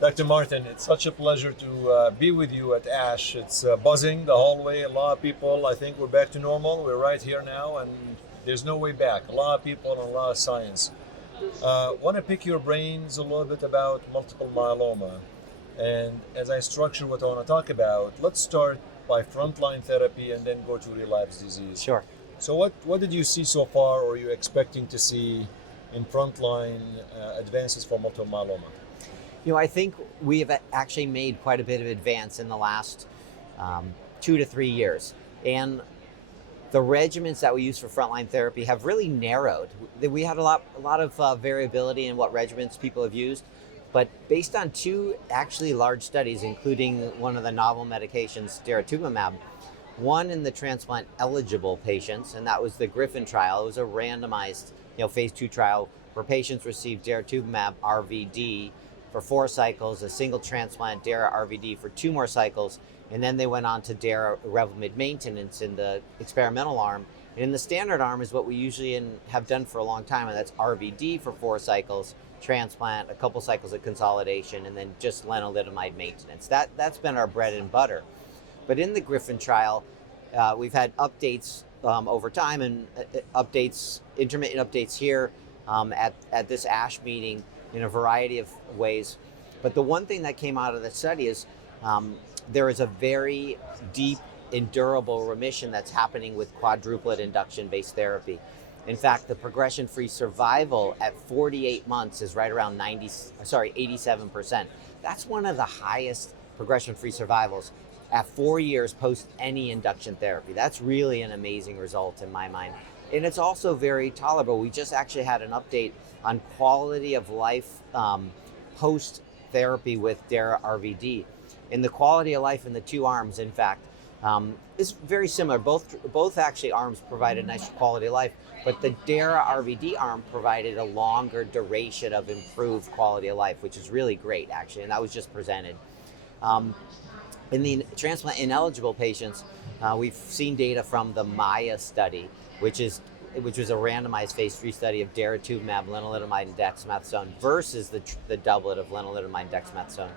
Dr. Martin, it's such a pleasure to be with you at ASH. It's buzzing the hallway. A lot of people, I think we're back to normal. We're right here now, and there's no way back. A lot of people and a lot of science. Want to pick your brains a little bit about multiple myeloma. And as I structure what I want to talk about, let's start by frontline therapy and then go to relapsed disease. Sure. So what did you see so far, or are you expecting to see in frontline advances for multiple myeloma? I think we have actually made quite a bit of advance in the last 2 to 3 years. And the regimens that we use for frontline therapy have really narrowed. We had a lot of variability in what regimens people have used, but based on 2 actually large studies, including one of the novel medications, daratumumab, one in the transplant eligible patients, and that was the Griffin trial. It was a randomized phase 2 trial where patients received daratumumab RVD for 4 cycles, a single transplant Dara RVD for 2 more cycles, and then they went on to Dara Revlimid maintenance in the experimental arm. And in the standard arm is what we usually have done for a long time, and that's RVD for 4 cycles, transplant, a couple cycles of consolidation, and then just lenalidomide maintenance. That's been our bread and butter. But in the Griffin trial, we've had updates over time, and intermittent updates here at this ASH meeting in a variety of ways. But the one thing that came out of the study is there is a very deep and durable remission that's happening with quadruplet induction-based therapy. In fact, the progression-free survival at 48 months is right around 87%. That's one of the highest progression-free survivals at 4 years post any induction therapy. That's really an amazing result in my mind. And it's also very tolerable. We just actually had an update on quality of life post therapy with Dara RVD. And the quality of life in the 2 arms, in fact, is very similar. Both actually arms provided nice quality of life, but the Dara RVD arm provided a longer duration of improved quality of life, which is really great, actually, and that was just presented. In the transplant ineligible patients, we've seen data from the Maya study, which was a randomized phase 3 study of daratumumab, lenalidomide, and dexamethasone versus the doublet of lenalidomide and dexamethasone.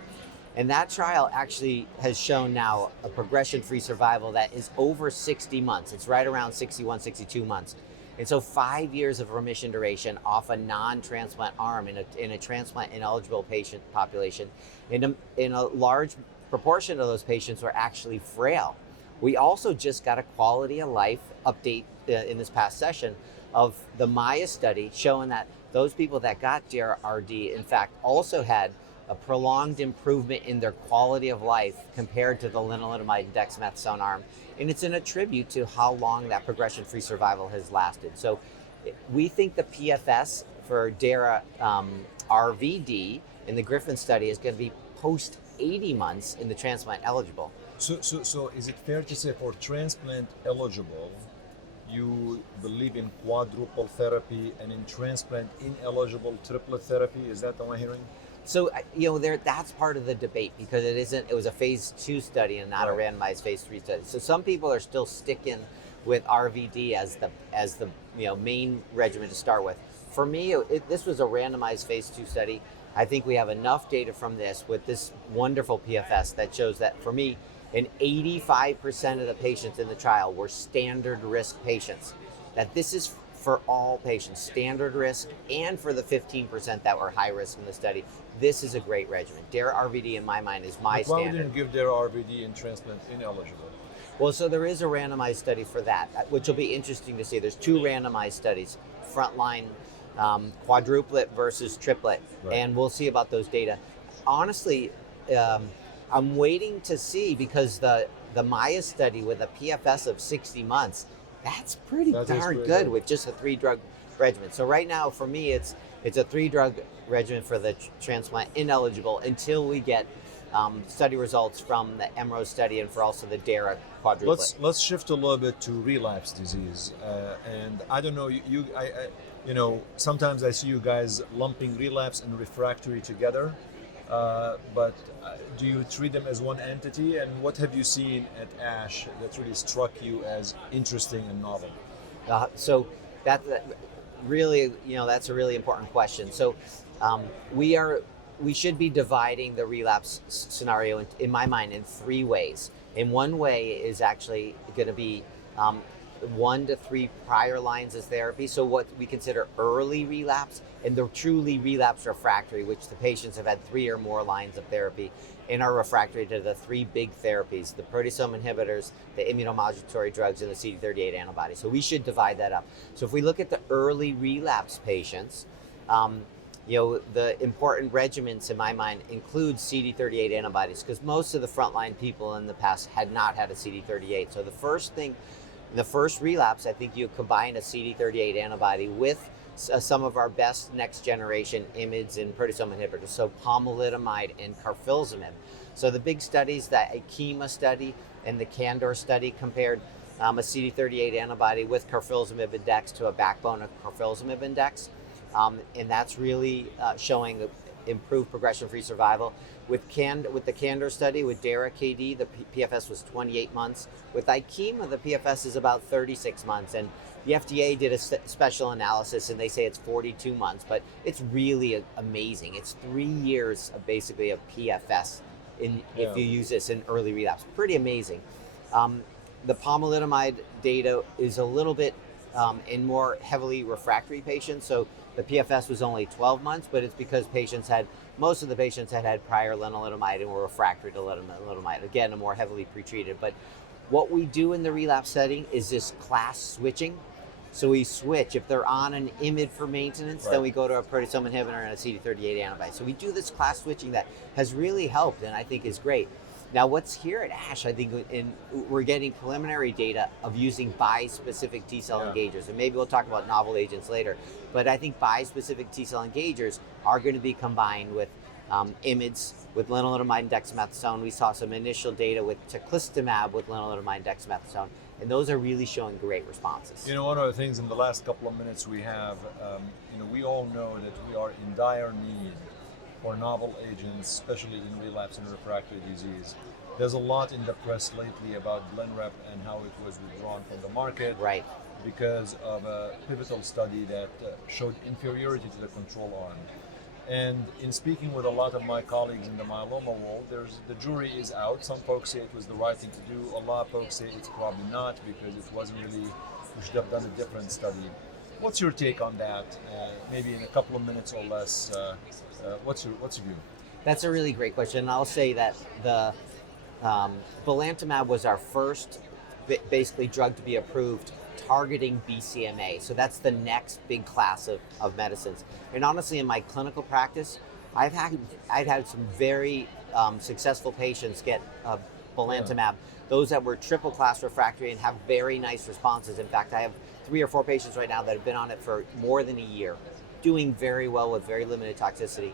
And that trial actually has shown now a progression-free survival that is over 60 months. It's right around 61, 62 months. And so 5 years of remission duration off a non-transplant arm in a transplant ineligible patient population. In a large proportion of those patients were actually frail. We also just got a quality of life update in this past session of the Maya study showing that those people that got DRRD, in fact, also had a prolonged improvement in their quality of life compared to the lenalidomide and dexamethasone arm. And it's in a tribute to how long that progression-free survival has lasted. So we think the PFS for Dara RVD in the Griffin study is going to be post 80 months in the transplant eligible. So is it fair to say for transplant eligible, you believe in quadruple therapy, and in transplant ineligible triplet therapy? Is that what I'm hearing? So that's part of the debate because it was a phase 2 study and not a randomized phase 3 study. So some people are still sticking with RVD as the main regimen to start with. For me, this was a randomized phase 2 study. I think we have enough data from this with this wonderful PFS that shows that for me, 85% of the patients in the trial were standard risk patients. That this is for all patients, standard risk, and for the 15% that were high risk in the study. This is a great regimen. Dara RVD, in my mind, is my standard. Why didn't you give Dara RVD in transplant ineligible? Well, so there is a randomized study for that, which will be interesting to see. There's 2 randomized studies, frontline quadruplet versus triplet, and we'll see about those data. Honestly, I'm waiting to see because the Maya study with a PFS of 60 months, that's pretty darn good with just a 3-drug regimen. So right now, for me, it's a 3-drug regimen for the transplant ineligible until we get study results from the EMRO study and for also the Dara quadruplet. Let's shift a little bit to relapse disease, and I don't know sometimes I see you guys lumping relapse and refractory together, but do you treat them as one entity? And what have you seen at ASH that really struck you as interesting and novel? So that really, that's a really important question. So we we should be dividing the relapse scenario, in my mind, in three ways. And one way is actually going to be 1 to 3 prior lines of therapy. So what we consider early relapse, and the truly relapse refractory, which the patients have had 3 or more lines of therapy and are refractory to the 3 big therapies, the proteasome inhibitors, the immunomodulatory drugs, and the CD38 antibodies. So we should divide that up. So if we look at the early relapse patients, the important regimens in my mind include CD38 antibodies, because most of the frontline people in the past had not had a CD38. So the first thing, the first relapse, I think you combine a CD38 antibody with some of our best next generation IMiDs and proteasome inhibitors, so pomalidomide and carfilzomib. So the big studies, the IKEMA study and the CANDOR study, compared a CD38 antibody with carfilzomib index to a backbone of carfilzomib index. And that's really showing improved progression-free survival. With the CANDOR study, with DARA-KD, the PFS was 28 months. With IKEMA, the PFS is about 36 months. And the FDA did a special analysis, and they say it's 42 months, but it's really amazing. It's 3 years of basically of PFS if you use this in early relapse. Pretty amazing. The pomalidomide data is a little bit in more heavily refractory patients. So the PFS was only 12 months, but it's because most of the patients had prior lenalidomide and were refractory to lenalidomide. Again, a more heavily pretreated. But what we do in the relapse setting is this class switching. So we switch. If they're on an IMiD for maintenance, then we go to a proteasome inhibitor and a CD38 antibody. So we do this class switching that has really helped, and I think is great. Now, what's here at ASH, I think we're getting preliminary data of using bispecific T-cell engagers, and maybe we'll talk about novel agents later, but I think bispecific T-cell engagers are going to be combined with IMiDs, with lenalidomide and dexamethasone. We saw some initial data with teclistamab with lenalidomide and dexamethasone, and those are really showing great responses. One of the things in the last couple of minutes we have, we all know that we are in dire need for novel agents, especially in relapse and refractory disease. There's a lot in the press lately about Blenrep and how it was withdrawn from the market because of a pivotal study that showed inferiority to the control arm. And in speaking with a lot of my colleagues in the myeloma world, the jury is out. Some folks say it was the right thing to do. A lot of folks say it's probably not, because it wasn't really, we should have done a different study. What's your take on that? Maybe in a couple of minutes or less. What's your view? That's a really great question. And I'll say that the belantamab was our first basically drug to be approved targeting BCMA. So that's the next big class of medicines. And honestly, in my clinical practice, I've had some very successful patients get belantamab, those that were triple class refractory and have very nice responses. In fact, I have 3 or 4 patients right now that have been on it for more than a year, doing very well with very limited toxicity.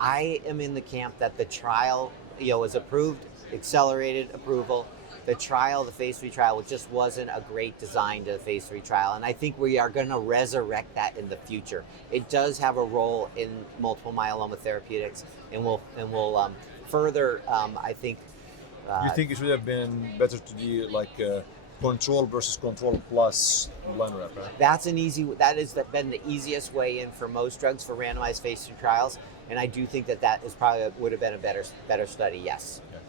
I am in the camp that the trial, was approved, accelerated approval. The trial, the phase 3 trial, just wasn't a great design to the phase 3 trial. And I think we are going to resurrect that in the future. It does have a role in multiple myeloma therapeutics, and will further, I think. You think it should have been better to be like control versus control plus Blenrep, right? That has been the easiest way in for most drugs for randomized phase 3 trials. And I do think that is probably would have been a better study, yes. Okay.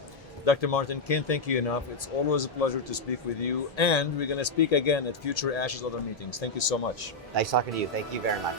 Dr. Martin, can't thank you enough. It's always a pleasure to speak with you. And we're going to speak again at future ASH's other meetings. Thank you so much. Nice talking to you. Thank you very much.